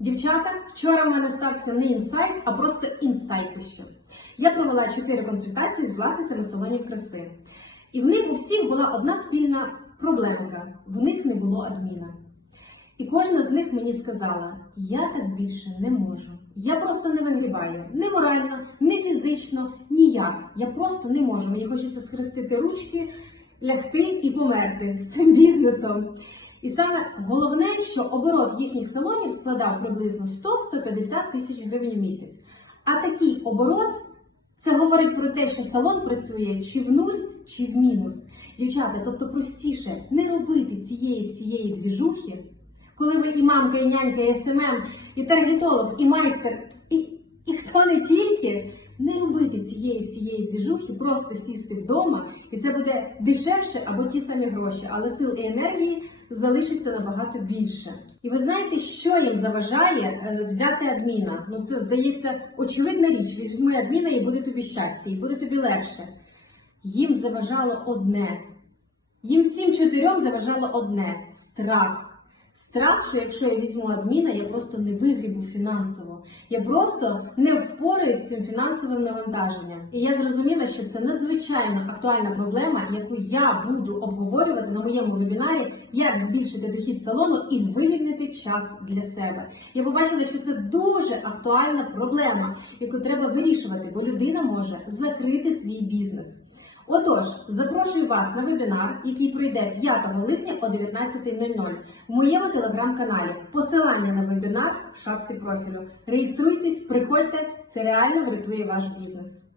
Дівчата, вчора в мене стався не інсайт, а просто інсайтище. Я провела чотири консультації з власницями салонів краси. І в них у всіх була одна спільна проблемка: в них не було адміна. І кожна з них мені сказала: я так більше не можу. Я просто не вигрібаю ні морально, ні фізично, ніяк. Я просто не можу. Мені хочеться схрестити ручки, лягти і померти з цим бізнесом. І саме головне, що оборот їхніх салонів складав приблизно 100-150 тисяч гривень в місяць. А такий оборот це говорить про те, що салон працює чи в нуль, чи в мінус. Дівчата, тобто простіше не робити цієї всієї двіжухи, коли ви і мамка, і нянька, і СММ, і таргетолог, і майстер, і, і хто не тільки, не робити цієї всієї двіжухи, просто сісти вдома, і це буде дешевше або ті самі гроші, але сил і енергії залишиться набагато більше. І ви знаєте, що їм заважає е, взяти адміна? Ну це здається очевидна річ. Візьми адміна і буде тобі щастя, і буде тобі легше. Їм заважало одне. Їм всім чотирьом заважало одне страх. Страх, що якщо я візьму адміна, я просто не вигрібу фінансово. Я просто не впораюсь з цим фінансовим навантаженням. І я зрозуміла, що це надзвичайно актуальна проблема, яку я буду обговорювати на моєму вебінарі, як збільшити дохід салону і вивільнити час для себе. Я побачила, що це дуже актуальна проблема, яку треба вирішувати, бо людина може закрити свій бізнес. Отож, запрошую вас на вебінар, який пройде 5 липня о 19.00 в моєму телеграм-каналі. Посилання на вебінар в шапці профілю. Реєструйтесь, приходьте, це реально врятує ваш бізнес.